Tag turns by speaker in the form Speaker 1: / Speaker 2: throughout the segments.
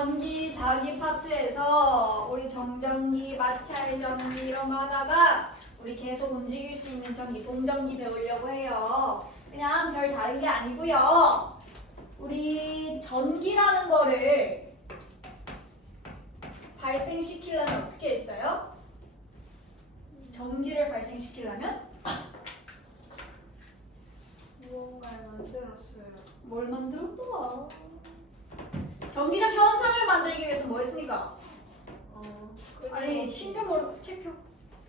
Speaker 1: 전기 자기 파트에서 우리 정전기, 마찰 전기 이런 거 하다가 우리 계속 움직일 수 있는 전기, 동전기 배우려고 해요. 그냥 별 다른 게 아니고요. 우리 전기라는 거를 발생시키려면 어떻게 했어요? 전기를 발생시키려면
Speaker 2: 무언가를 만들었어요.
Speaker 1: 뭘 만들었더라? 전기적 현상을 만들기 위해서 뭐 했습니까?
Speaker 2: 어,
Speaker 1: 아니 신경으로 체크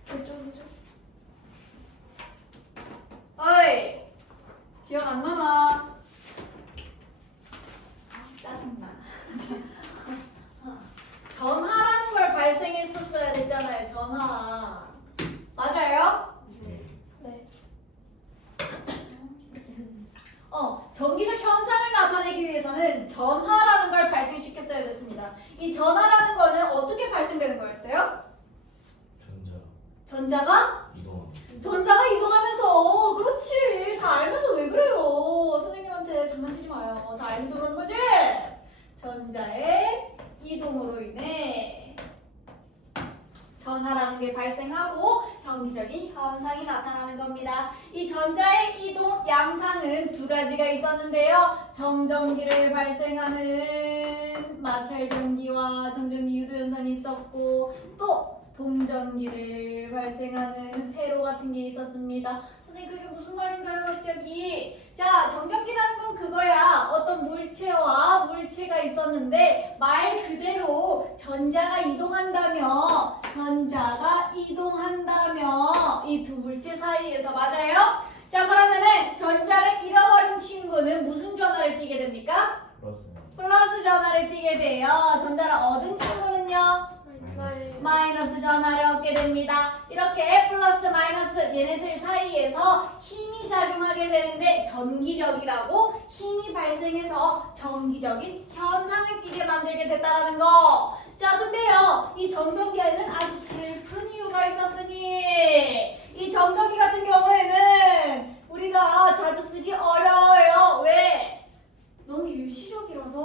Speaker 1: 결정이죠. 어이 기억 안 나나? 아, 짜증나. 전하라는 걸 발생했었어야 됐잖아요. 전하. 맞아요?
Speaker 2: 네.
Speaker 1: 네. 어, 전기적 현상을 나타내기 위해서는 전하라는 걸 발생시켰어야 됐습니다. 이 전하라는 거는 어떻게 발생되는 거였어요?
Speaker 3: 전자
Speaker 1: 전자가
Speaker 3: 이동
Speaker 1: 전자가 이동하면서 그렇지 잘 알면서 왜 그래요 선생님한테 장난치지 마요 다 알면서 그러는 거지 전자의 이동으로 인해 전하라는 게 발생하고 전기적인 현상이 나타나는 겁니다 이 전자의 이동 양상은 두 가지가 있었는데요 정전기를 발생하는 마찰 전기와 정전기 유도 현상이 있었고 또 동 전기를 발생하는 회로 같은 게 있었습니다. 선생님 그게 무슨 말인가요 갑자기? 자 정전기라는 건 그거야. 어떤 물체와 물체가 있었는데 말 그대로 전자가 이동한다며 전자가 이동한다며 이 두 물체 사이에서 맞아요? 자 그러면은 전자를 잃어버린 친구는 무슨 전화를 띠게 됩니까?
Speaker 3: 플러스
Speaker 1: 전화를 띠게 돼요. 전자를 얻은 친구는요?
Speaker 2: 네.
Speaker 1: 마이너스 전하를 얻게 됩니다. 이렇게 플러스 마이너스 얘네들 사이에서 힘이 작용하게 되는데 전기력이라고 힘이 발생해서 전기적인 현상을 띠게 만들게 됐다라는 거. 자, 근데요, 이 정전기에는 아주 슬픈 이유가 있었으니 이 정전기 같은 경우에는 우리가 자주 쓰기 어려워요. 왜? 너무 일시적이라서.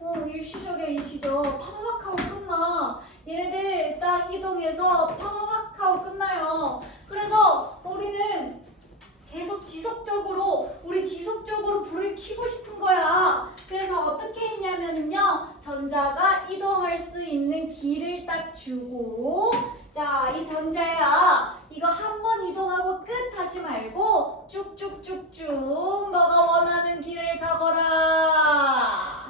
Speaker 1: 어, 일시적이야, 일시적. 파바박 하고 끝나. 얘네들 딱 이동해서 파바박 하고 끝나요. 그래서 우리는 계속 지속적으로, 우리 지속적으로 불을 켜고 싶은 거야. 그래서 어떻게 했냐면요. 전자가 이동할 수 있는 길을 딱 주고, 자, 이 전자야. 이거 한 번 이동하고 끝 하지 말고 쭉쭉쭉쭉 너가 원하는 길을 가거라.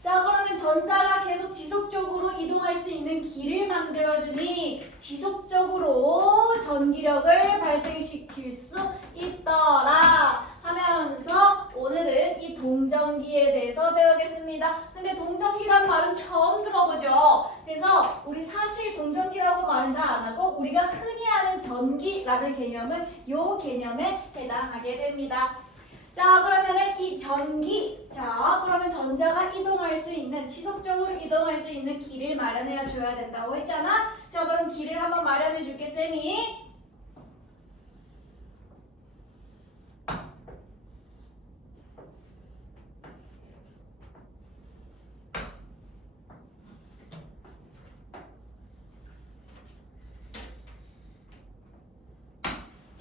Speaker 1: 자 그러면 전자가 계속 지속적으로 이동할 수 있는 길을 만들어주니 지속적으로 전기력을 발생시킬 수 있더라 하면서 오늘은 이 동전기에 대해서 배우겠습니다. 근데 동전기란 말은 처음 들어보죠. 그래서 우리 사실 동전기라고 말은 잘 안 하고 우리가 흔히 아는 전기라는 개념은 요 개념에 해당하게 됩니다. 자 그러면은 이 전기 자 그러면 전자가 이동할 수 있는 지속적으로 이동할 수 있는 길을 마련해 줘야 된다고 했잖아 자 그럼 길을 한번 마련해 줄게 쌤이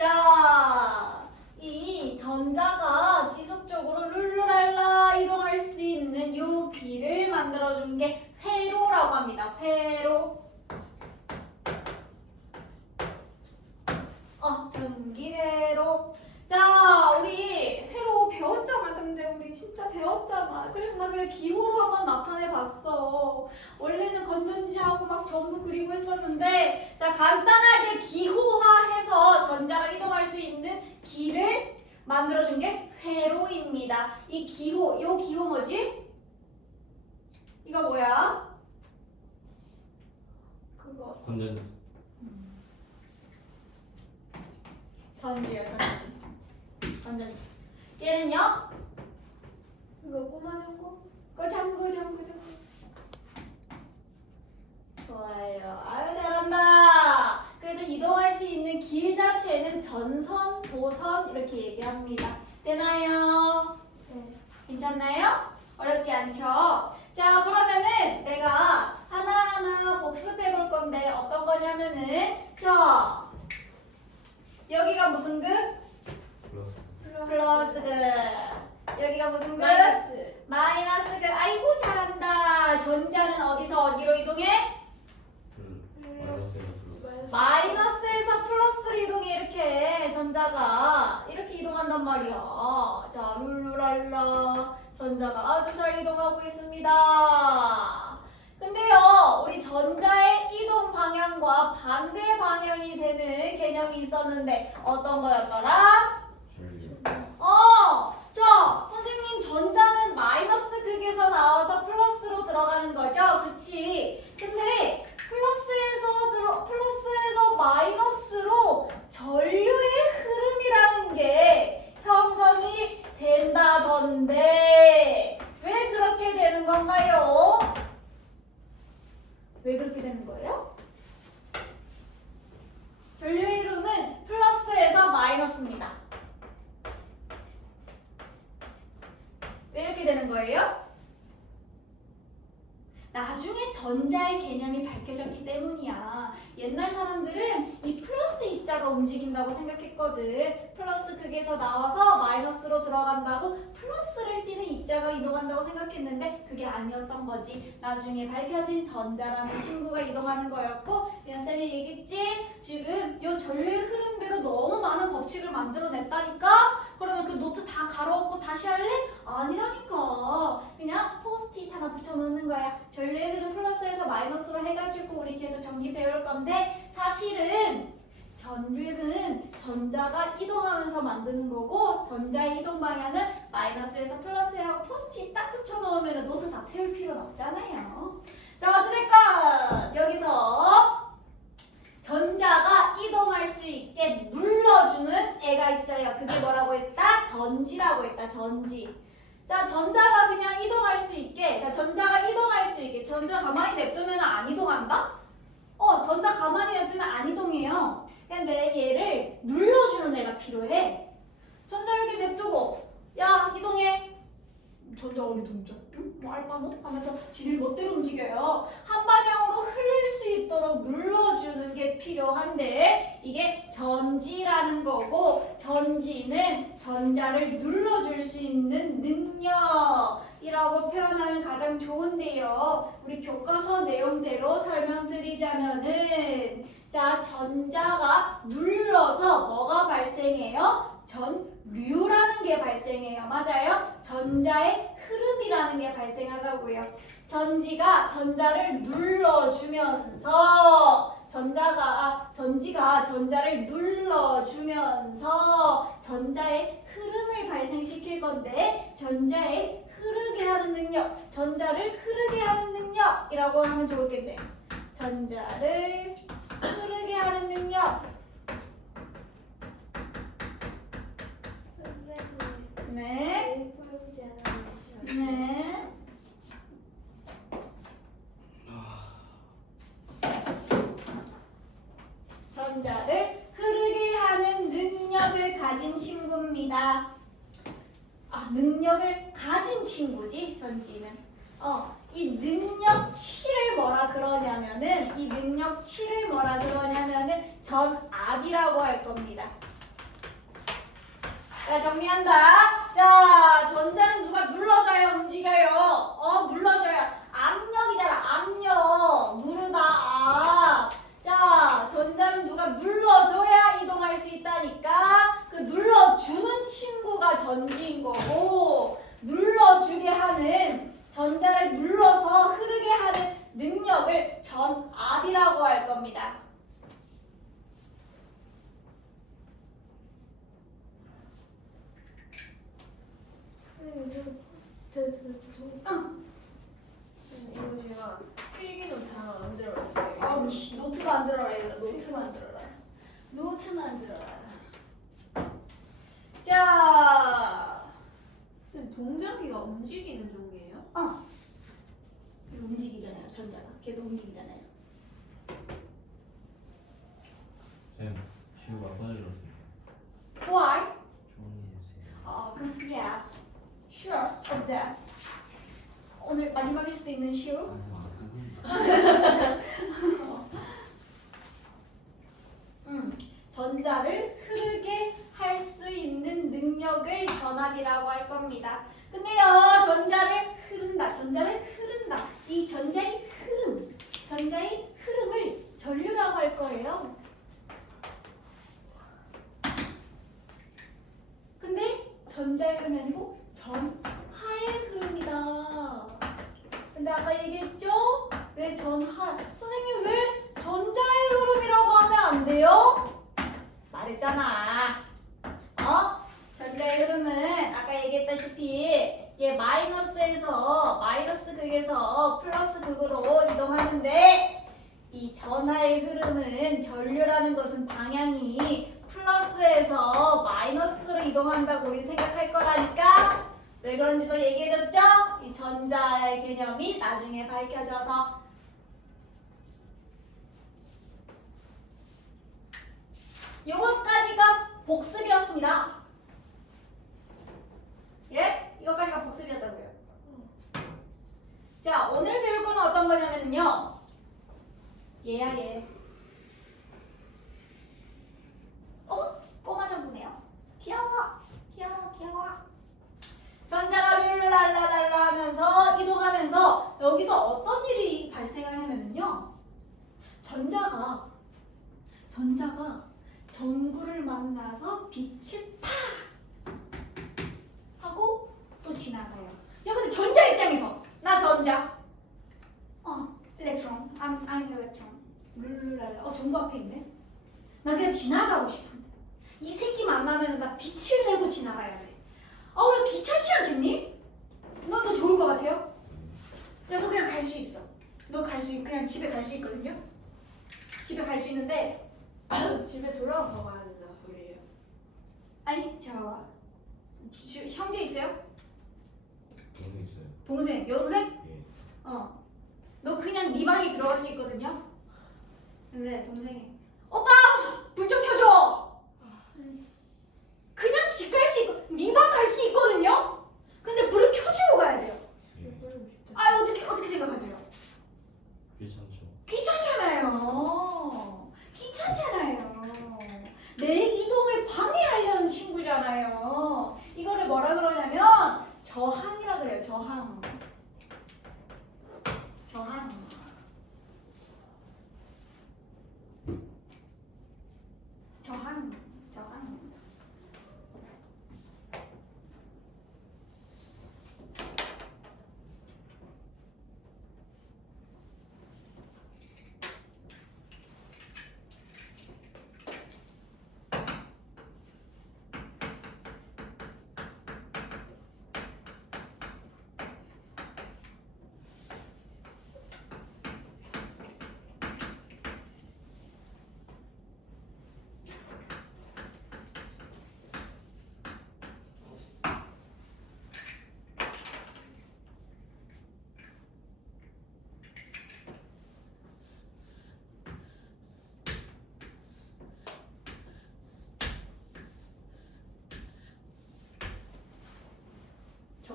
Speaker 1: 자, 이 전자가 지속적으로 룰루랄라 이동할 수 있는 요 길을 만들어준 게 회로라고 합니다. 회로. 어, 전기회로. 자, 우리 회로 배웠잖아. 근데 우리 진짜 배웠잖아. 그래서 나 그냥 기호로 한번 나타내 원래는 건전지하고 막 전구 그리고 했었는데, 자, 간단하게 기호화해서 전자가 이동할 수 있는 길을 만들어준 게 회로입니다. 이 기호, 요 기호 뭐지? 이거 뭐야?
Speaker 2: 그거
Speaker 3: 건전
Speaker 1: 전지요, 전지. 전전지. 얘는요?
Speaker 2: 그거 꼬마 전구?
Speaker 1: 그 잠구, 잠구, 잠구. 좋아요. 아유, 잘한다. 그래서 이동할 수 있는 길 자체는 전선, 도선 이렇게 얘기합니다. 되나요?
Speaker 2: 네.
Speaker 1: 괜찮나요? 어렵지 않죠? 자, 그러면은 내가 하나하나 복습해 볼 건데 어떤 거냐면은 자, 여기가 무슨 그?
Speaker 3: 플러스
Speaker 1: 플러스 그. 여기가 무슨 그?
Speaker 2: 마이너스.
Speaker 1: 마이너스 그. 아이고 잘한다. 전자는 어디서 어디로 이동해?
Speaker 3: 플 마이너스에서 플러스
Speaker 1: 마이너스에서 플러스로 이동해 이렇게 전자가 이렇게 이동한단 말이야. 자 룰루랄라 전자가 아주 잘 이동하고 있습니다. 근데요 우리 전자의 이동 방향과 반대 방향이 되는 개념이 있었는데 어떤 거였더라? 어, 자, 선생님 전자는 마이너스 극에서 나와서 플러스로 들어가는 거죠, 그치? 근데 플러스에서 들어 플러스에서 마이너스로 전류의 흐름이라는 게 형성이 된다던데 왜 그렇게 되는 건가요? 왜 그렇게 되는 거예요? 전류의 흐름은 플러스에서 마이너스입니다. 왜 이렇게 되는 거예요? 나중에 전자의 개념이 밝혀졌기 때문이야. 옛날 사람들은 이 플러스 입자가 움직인다고 생각했거든. 플러스 극에서 나와서 마이너스로 들어간다고 플러스를 띠는 입자가 이동한다고 생각했는데 그게 아니었던 거지. 나중에 밝혀진 전자라는 친구가 이동하는 거였고 그냥 쌤이 얘기했지. 지금 요 전류의 흐름대로 너무 많은 법칙을 만들어냈다니까. 그러면 그 노트 다 가로엎고 다시 할래? 아니라니까. 그냥 포스트잇 하나 붙여놓는 거야. 전류의 흐름 플러스에서 마이너스로 해가지고 우리 계속 정리 배울 건데 사실은 전류는 전자가 이동하면서 만드는 거고 전자의 이동 방향은 마이너스에서 플러스하고 포스트잇 딱 붙여놓으면 노트 다 태울 필요는 없잖아요. 자 어찌됐건 여기서 전자가 이동할 수 있게 눌러주는 애가 있어요. 그게 뭐라고 했다? 전지라고 했다. 전지. 자, 전자가 그냥 이동할 수 있게. 자, 전자가 이동할 수 있게. 전자 가만히 냅두면 안 이동한다? 어, 전자 가만히 냅두면 안 이동해요. 근데 얘를 눌러주는 애가 필요해. 전자 이렇게 냅두고, 야, 이동해. 전자 어리 동자. 응? 뭐? 하면서 지들 멋대로 움직여요. 한 방향으로 흐를 수 있도록 눌러주는 게 필요한데 이게 전지라는 거고 전지는 전자를 눌러줄 수 있는 능력이라고 표현하면 가장 좋은데요. 우리 교과서 내용대로 설명드리자면은 자 전자가 눌러서 뭐가 발생해요? 전류라는 게 발생해요. 맞아요? 전자의 흐름이라는 게 발생하다고요. 전지가 전자를 눌러주면서 전자가 전지가 전자를 눌러주면서 전자의 흐름을 발생시킬 건데 전자의 흐르게 하는 능력, 전자를 흐르게 하는 능력이라고 하면 좋겠네. 전자를 흐르게 하는 능력.
Speaker 2: 선생님.
Speaker 1: 네.
Speaker 2: A4이지 않아요?
Speaker 1: 네. 전자를 흐르게 하는 능력을 가진 친구입니다. 아, 능력을 가진 친구지, 전지는. 어, 이 능력치를 뭐라 그러냐면은, 이 능력치를 뭐라 그러냐면은, 전압이라고 할 겁니다. 자, 정리한다. 자, 전자는 누가 눌러줘야 움직여요. 어, 눌러줘야. 압력이잖아, 압력. 누르다, 압. 자, 전자는 누가 눌러줘야 이동할 수 있다니까. 그 눌러주는 친구가 전지인 거고, 눌러주게 하는, 전자를 눌러서 흐르게 하는 능력을 전압이라고 할 겁니다.
Speaker 2: 선생님 저저저저
Speaker 1: 응.
Speaker 2: 이거 제가 필기도 다 만들었어요.
Speaker 1: 아우 씨 노트 만들어라 얘들아 노트 만들어라 노트 만들어라 자
Speaker 2: 선생님 동작기가 움직이는 종이에요?
Speaker 1: 어. 이거 움직이잖아요 전자가 계속 움직이잖아요
Speaker 3: 쌤 시우가 손을 들었습니다
Speaker 1: why?
Speaker 3: 조언해 주세요
Speaker 1: 어, 그럼 yes sure of that 마지막일 수도 있는 시우. 음, 전자를 흐르게 할 수 있는 능력을 전압이라고 할 겁니다. 근데요, 전자를 흐른다, 전자를 흐른다. 이 전자의 흐름, 전자의 흐름을 전류라고 할 거예요. 근데 전자의 흐름이 아니고 전 하의 흐름이다. 근데 아까 얘기했죠? 왜 전하? 선생님 왜 전자의 흐름이라고 하면 안 돼요? 말했잖아. 어? 전자의 흐름은 아까 얘기했다시피 얘 마이너스에서 마이너스 극에서 플러스 극으로 이동하는데 이 전하의 흐름은 전류라는 것은 방향이 플러스에서 마이너스로 이동한다고 우리 생각할 거라니까 왜 그런지도 얘기해줬죠? 이 전자의 개념이 나중에 밝혀져서 요거까지가 복습이었습니다. 예? 이거까지가 복습이었다고요. 자, 오늘 배울 거는 어떤 거냐면요. 얘야 얘. 어? 꼬마 전부네요. 귀여워. 귀여워. 귀여워. 전자가 룰루랄라랄라 하면서 이동하면서 여기서 어떤 일이 발생하냐면요. 전자가 전자가 전구를 만나서 빛을 팍 하고 또 지나가요. 야 근데 전자 입장에서 나 전자 어 일렉트론 I'm I'm electron 룰루랄라 어 전구 앞에 있네. 나 그냥 지나가고 싶은데 이 새끼 만나면 나 빛을 내고 지나가야 돼. 아우 야 귀찮지 않겠니? 너 너 좋을 것 같아요? 야 너 그냥 갈 수 있어. 너 갈 수 그냥 집에 갈 수 있거든요. 집에 갈 수 있는데
Speaker 2: 집에 돌아가 봐야 된다 소리예요.
Speaker 1: 아니 저 주- 형제 있어요?
Speaker 3: 너무 있어요.
Speaker 1: 동생 여동생?
Speaker 3: 예.
Speaker 1: 어. 너 그냥 네 방에 들어갈 수 있거든요. 근데 동생이 오빠 불 좀 켜줘. 그냥 집 갈 수 있고 네 방 갈 수 있거든요. 근데 불을 켜주고 가야 돼요.
Speaker 3: 예.
Speaker 1: 아 어떻게 어떻게 생각하세요?
Speaker 3: 귀찮죠.
Speaker 1: 귀찮잖아요. 귀찮잖아요. 내 이동을 방해하려는 친구잖아요. 이거를 뭐라 그러냐면 저항이라 그래요. 저항. 저항. 저항.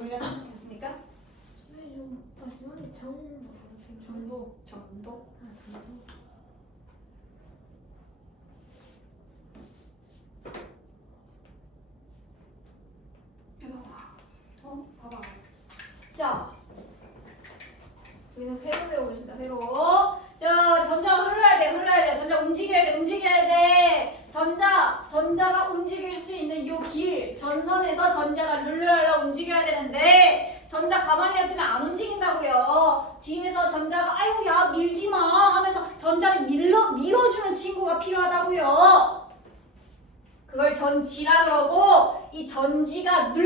Speaker 1: 정리가 됐습니까?
Speaker 2: 선생님 마지막에 정 정보
Speaker 1: 정도.
Speaker 2: 아 정보.
Speaker 1: 해봐봐. 어? 봐봐. 자, 우리는 회로 배우고 있습니다. 회로. 자, 전자가 흘러야 돼, 흘러야 돼. 전자 움직여야 돼, 움직여야 돼. 전자, 전자가 움직일 수 있는 요 길, 전선에서 전자가 룰루랄라 움직여야 되는데, 전자 가만히 놔두면 안 움직인다고요. 뒤에서 전자가 아이고 야 밀지 마 하면서 전자를 밀어 밀어주는 친구가 필요하다고요. 그걸 전지라 그러고 이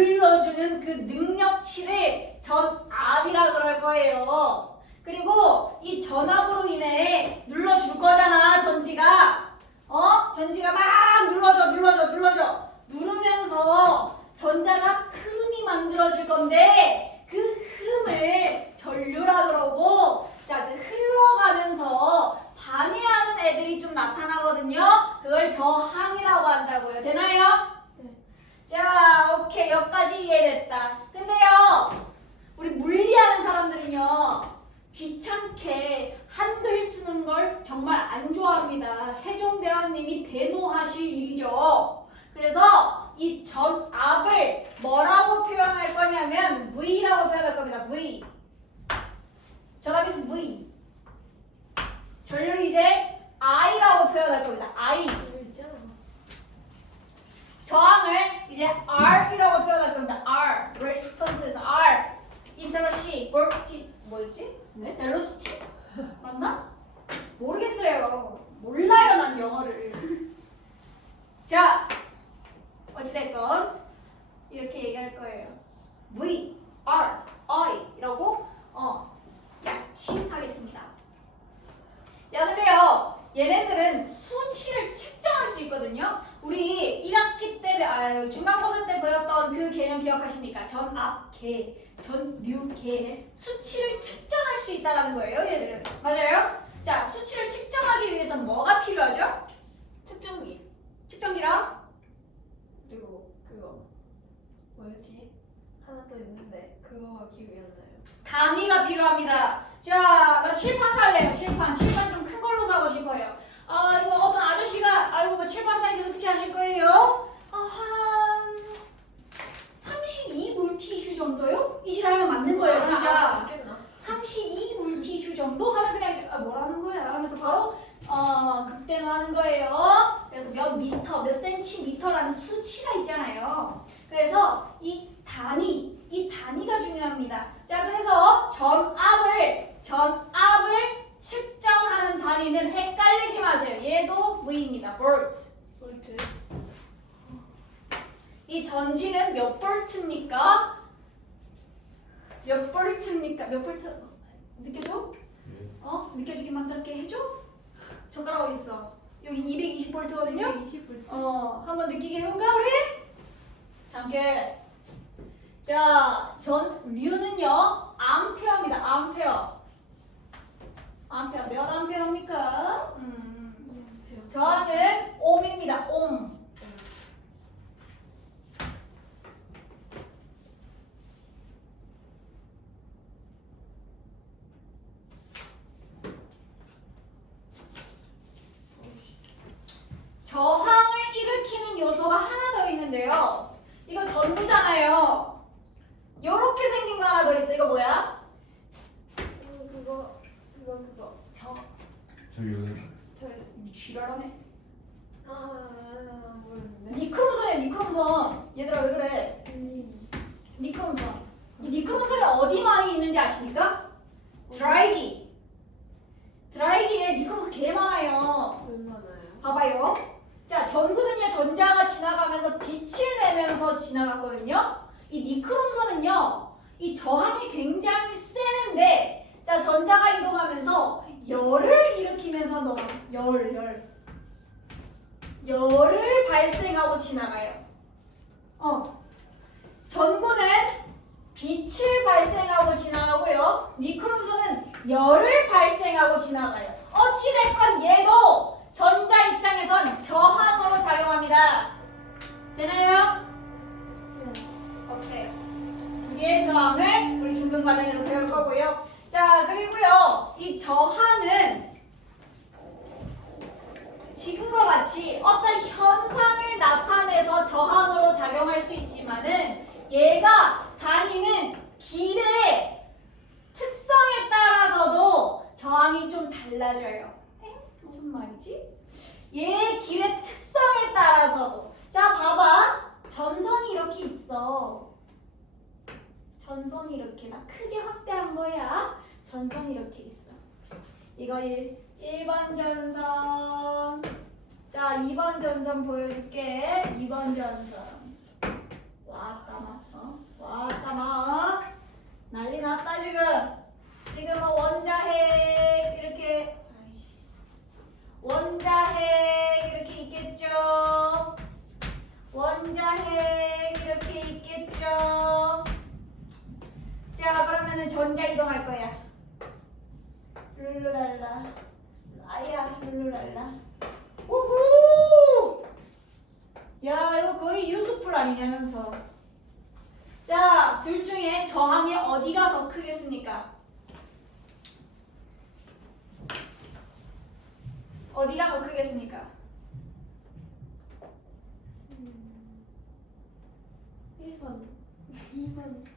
Speaker 1: 눌러주는 그 능력치를 전압이라 그럴 거예요. 그리고 이 전압으로 인해 눌러줄 거잖아 전지가. 어? 전지가 막 눌러줘 눌러줘 눌러줘 누르면서 전자가 흐름이 만들어질 건데 그 흐름을 전류라 그러고 자 그 흘러가면서 방해하는 애들이 좀 나타나거든요. 그걸 저항이라고 한다고요. 되나요? 자, 오케이. 여기까지 이해됐다. 근데요, 우리 물리하는 사람들은요, 귀찮게 한글 쓰는 걸 정말 안 좋아합니다. 세종대왕님이 대노하실 일이죠. 그래서 이 전압을 뭐라고 표현할 거냐면 V라고 표현할 겁니다. V. 전압이 필요합니다. 자, 나 칠판 살래요. 칠판. 칠판 좀 큰 걸로 사고 싶어요. 아, 이거 어떤 아저씨가 아이고 뭐 칠판 사이즈 어떻게 하실 거예요? 아, 한 32 물 티슈 정도요? 이 지랄하면 맞는 거예요, 진짜.
Speaker 2: 죽겠나?
Speaker 1: 32 물 티슈 정도 하면 그냥 아, 뭐라는 거야? 하면서 바로 어 극대노하는 거예요. 그래서 몇 미터, 몇 센티미터라는 수치가 있잖아요. 그래서 이 단위, 이 단위가 중요합니다. 자, 그래서 전압을 전압을 측정하는 단위는 헷갈리지 마세요. 얘도 V입니다. volt.
Speaker 2: 볼트.
Speaker 1: 이 전지는 몇 볼트입니까? 몇 볼트입니까? 몇 볼트? 느껴져?
Speaker 3: 네.
Speaker 1: 어? 느껴지게 만들게 해줘? 젓가락 어디 있어? 여기 220볼트거든요?
Speaker 2: 20 볼트.
Speaker 1: 어, 한번 느끼게 해볼까 우리? 잠깐. 자, 전 류는요 암페어입니다. 암페어. 암페어 몇 암페어입니까? 음. 저항은 옴입니다. 옴. 저항을 일으키는 요소가 하나 더 있는데요. 이거 전구잖아요. 요렇게 생긴 거 하나 더 있어. 이거 뭐야?
Speaker 2: 음, 그거 그거 그거.
Speaker 1: 저
Speaker 3: 전류는
Speaker 2: 절.
Speaker 1: 지랄하네.
Speaker 2: 아 모르겠네.
Speaker 1: 니크롬선이야 니크롬선. 얘들아 왜 그래?
Speaker 2: 음.
Speaker 1: 니크롬선. 이 니크롬선이 어디 많이 있는지 아십니까? 드라이기. 드라이기에 니크롬선 개 많아요.
Speaker 2: 얼마나요?
Speaker 1: 봐봐요. 자, 전구는요, 전자가 지나가면서 빛을 내면서 지나갔거든요. 이 니크롬선은요, 이 저항이 굉장히 세는데, 자, 전자가 이동하면서 열을 일으키면서 넘어, 열, 열. 열을 발생하고 지나가요. 어. 전구는 빛을 발생하고 지나가고요. 니크롬선은 열을 발생하고 지나가요. 어찌됐건 얘도 전자 입장에선 저항으로 작용합니다. 되나요?
Speaker 2: 네.
Speaker 1: 두 개의 저항을 우리 중등 과정에서 배울 거고요. 자, 그리고요. 이 저항은 지금과 같이 어떤 현상을 나타내서 저항으로 작용할 수 있지만은 얘가 다니는 길의 특성에 따라서도 저항이 좀 달라져요. 에? 무슨 말이지? 얘의 길의 특성에 따라서도 자 봐봐 전선이 이렇게 있어 전선이 이렇게 나 크게 확대한 거야 전선이 이렇게 있어 이거 1, 1번 전선 자 2번 전선 보여줄게 2번 전선 왔다 마 어? 왔다 마 어? 난리 났다 지금 지금 뭐 원자핵 이렇게 원자핵 이렇게 있겠죠. 원자핵 이렇게 있겠죠. 자 그러면은 전자 이동할 거야. 룰루랄라. 아야 룰루랄라. 오호! 야 이거 거의 유수풀 아니냐 면서 자, 둘 중에 저항이 어디가 더 크겠습니까? 어디가 더 크겠습니까?
Speaker 2: 음, 1번, 2번.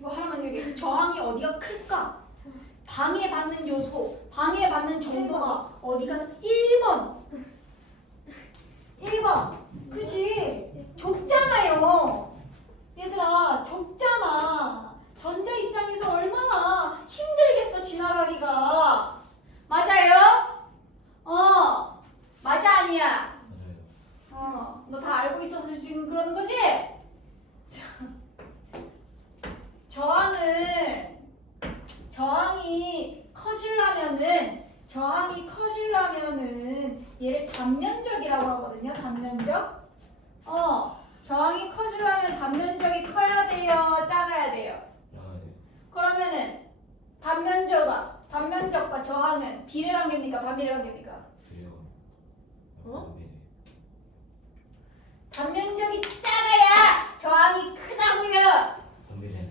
Speaker 1: 뭐 하나만 얘기해. 저항이 어디가 클까? 방해받는 요소, 방해받는 정도가 어디가 1번. 1번. 그지? 좁잖아요. 얘들아, 좁잖아. 전자 입장에서 얼마나 힘들겠어, 지나가기가. 맞아요? 어. 맞아, 아니야?
Speaker 3: 맞아요.
Speaker 1: 어. 너 다 알고 있어서 지금 그러는 거지? 자, 저항은 저항이 커지려면은 저항이 커지려면은 얘를 단면적이라고 하거든요. 단면적. 어, 저항이 커지려면 단면적이 커야 돼요. 작아야 돼요.
Speaker 3: 양아네.
Speaker 1: 그러면은 단면적과 단면적과 저항은 비례 관계입니까? 반비례 관계입니까?
Speaker 3: 그래요.
Speaker 2: 어?
Speaker 3: 네.
Speaker 1: 단면적이 작아야 저항이 크다고요.
Speaker 3: 건배되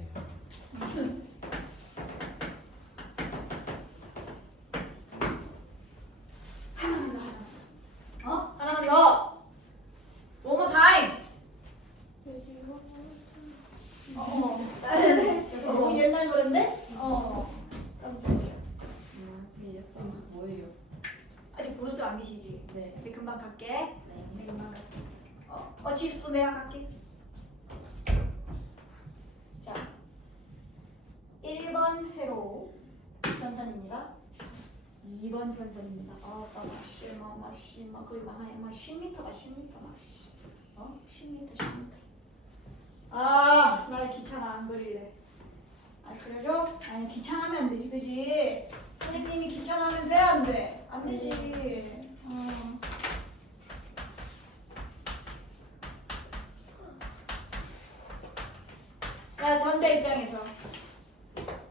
Speaker 1: 어? 하나만 더. One more time. 어, 어머. 너무 옛날 노래인데? 어. 깜짝이야.
Speaker 4: 안녕하세요. 선수 뭐예요?
Speaker 1: 아직 부르스 안 계시지?
Speaker 4: 네.
Speaker 1: 근데 금방 갈게.
Speaker 4: 네.
Speaker 1: 네, 금방 갈게. 어, 어 지수도 내가 갈게. 자, 1번 회로 전선입니다. 2번 전선입니다. 아, 나 마씨, 마, 마씨, 마, 거의 막 10m가 10m, 막, 씨. 어? 10m, 10m. 아, 나 귀찮아, 안 그릴래. 아, 그래줘? 아니, 귀찮으면 안 되지, 그지? 선생님이 귀찮으면 돼, 안 돼? 안 되지. 어. 자, 전자 입장에서.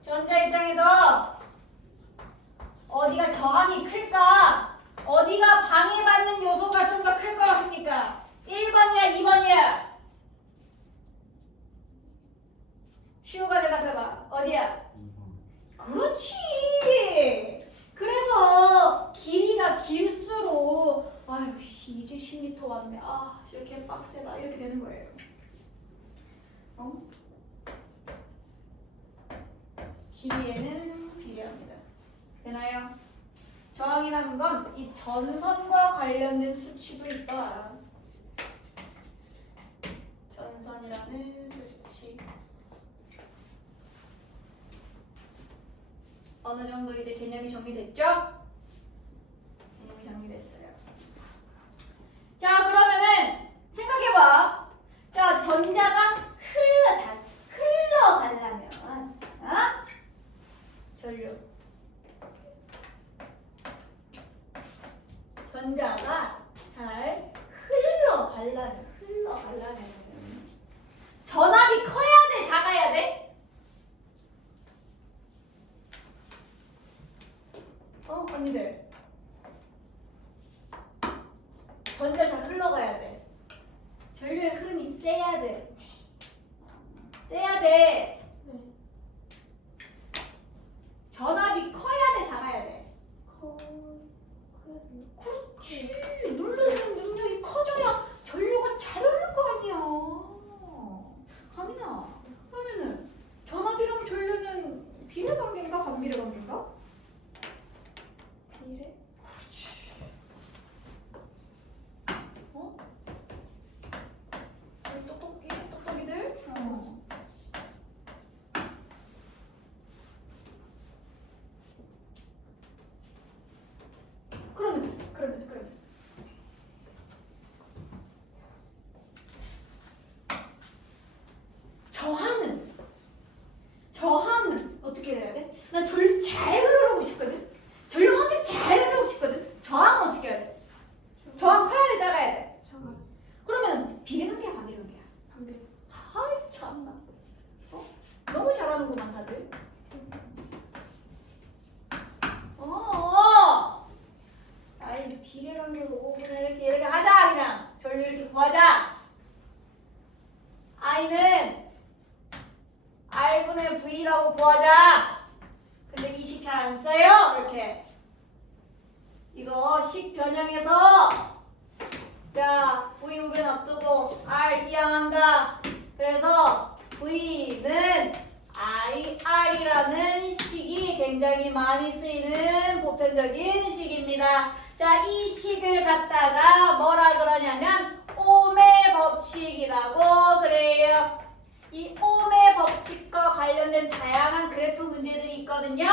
Speaker 1: 전자 입장에서 어디가 저항이 클까? 어디가 방해받는 요소가 좀 더 클 것 같습니까? 1번이야, 2번이야? 시우가 대답해봐. 어디야?
Speaker 3: 2번.
Speaker 1: 그렇지. 그래서 길이가 길수록 아유 씨 이제 10m 왔네. 아 이렇게 빡세다 이렇게 되는 거예요. 어? 길이에는 비례합니다. 되나요? 저항이라는 건 이 전선과 관련된 수치도 있다. 전선이라는 수치. 어느 정도 이제 개념이 정리됐죠? 개념이 정리됐어요. 자 그러면은 생각해봐. 자 전자가 흘러 잘 흘러가려면, 어? 전류. 전자가 잘 흘러가려면, 흘러가려면 전압이 커야 돼, 작아야 돼? 어, 언니들. 전자 잘 흘러가야 돼. 전류의 흐름이 세야 돼. 세야 돼.
Speaker 2: 네.
Speaker 1: 전압이 커야 돼, 작아야 돼.
Speaker 2: 커 커야 되나?
Speaker 1: 그렇지. 누르는 능력이 커져야 전류가 잘 흐를 거 아니야. 가민아, 그러면은 전압이랑 전류는 비례 관계인가 반비례 관계인가?
Speaker 2: 비례?
Speaker 1: 그렇지. 어? 우리 똑똑이, 똑똑이들? 어. 그러면, 그러면, 그러면. 저항은, 저항은 어떻게 돼야 돼? 나 전류 잘 흐르고 싶거든? 전류가 엄청 잘 흐르고 싶거든? 저항은 어떻게 해야 돼? 저항 커야 돼, 작아야 돼? 그러면 비례관계야, 반비례관계야?
Speaker 2: 반비례
Speaker 1: 아이 참나. 어? 너무 잘하는구만 다들. 어. 아이 비례관계고 그냥 이렇게 이렇게 하자 그냥 전류 이렇게 구하자. i는 r분의 v라고 구하자. 근데 이 식 잘 안 써요 이렇게. 이거 식 변형해서 자 v 우변 앞두고 R 이항한다. 그래서 V는 IR이라는 식이 굉장히 많이 쓰이는 보편적인 식입니다. 자, 이 식을 갖다가 뭐라 그러냐면 옴의 법칙이라고 그래요. 이 옴의 법칙과 관련된 다양한 그래프 문제들이 있거든요.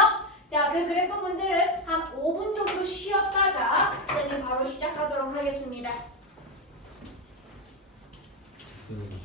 Speaker 1: 자, 그 그래프 문제를 한 5분 정도 쉬었다가 선생님 바로 시작하도록 하겠습니다.
Speaker 3: 쓰는